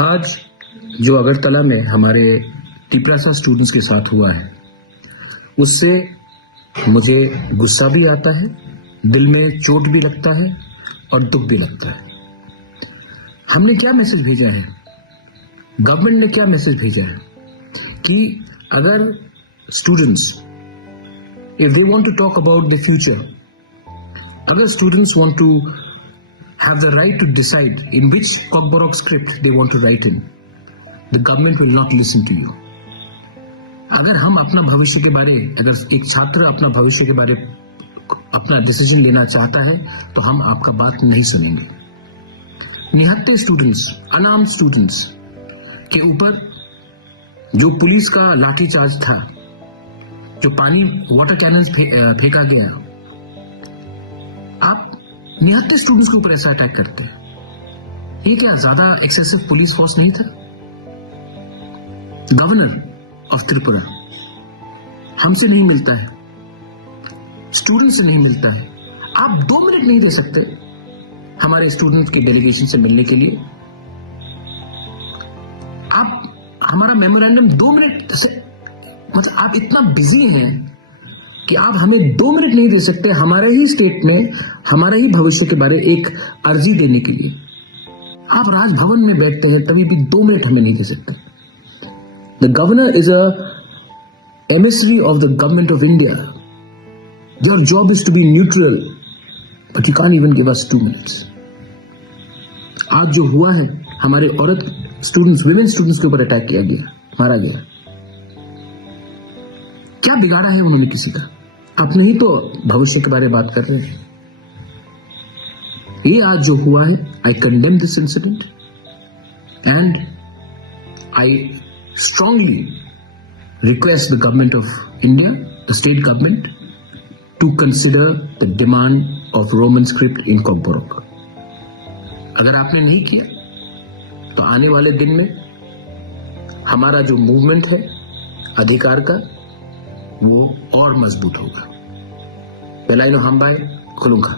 आज जो अगरतला में हमारे तिपरासा स्टूडेंट्स के साथ हुआ है, उससे मुझे गुस्सा भी आता है, दिल में चोट भी लगता है और दुख भी लगता है। हमने क्या मैसेज भेजा है, गवर्नमेंट ने क्या मैसेज भेजा है कि अगर students if they want to talk about the future, अगर students want to have the right to decide in which Rwkha script they want to write in, the government will not listen to you. अगर हम अपना भविष्य के बारे, अगर एक छात्र अपना भविष्य के बारे अपना डिसीजन लेना चाहता है तो हम आपका बात नहीं सुनेंगे। निहत्ते स्टूडेंट्स, अनार्म्ड स्टूडेंट्स के ऊपर जो पुलिस का लाठीचार्ज था, जो पानी वाटर कैनन फेंका गया, आप निहत्ते स्टूडेंट्स के ऊपर ऐसा अटैक करते हैं। ये क्या ज्यादा एक्सेसिव पुलिस फोर्स नहीं था? गवर्नर ऑफ त्रिपुरा हमसे नहीं मिलता है, स्टूडेंट से नहीं मिलता है। आप 2 मिनट नहीं दे सकते हमारे स्टूडेंट के डेलीगेशन से मिलने के लिए? आप हमारा मेमोरेंडम 2 मिनट से, मतलब आप इतना बिजी हैं कि आप हमें 2 मिनट नहीं दे सकते हमारे ही स्टेट में हमारे ही भविष्य के बारे एक अर्जी देने के लिए। आप राजभवन में बैठते हैं तभी भी 2 मिनट हमें नहीं दे सकते। The governor is a emissary of the government of India. Your job is to be neutral, but you can't even give us 2 minutes. आज जो हुआ है, हमारे औरत स्टूडेंट्स, विमेन स्टूडेंट्स के ऊपर अटैक किया गया, मारा गया। क्या बिगाड़ा है उन्होंने किसी का? अपने ही तो भविष्य के बारे में बात कर रहे हैं। ये आज जो हुआ है, आई condemn this incident and I strongly request the government of India, the state government, to consider the demand of Roman script in Rwkha. अगर आपने नहीं किया तो आने वाले दिन में हमारा जो मूवमेंट है अधिकार का, वो और मजबूत होगा। बेलाइनो हम बाय खुलूंगा।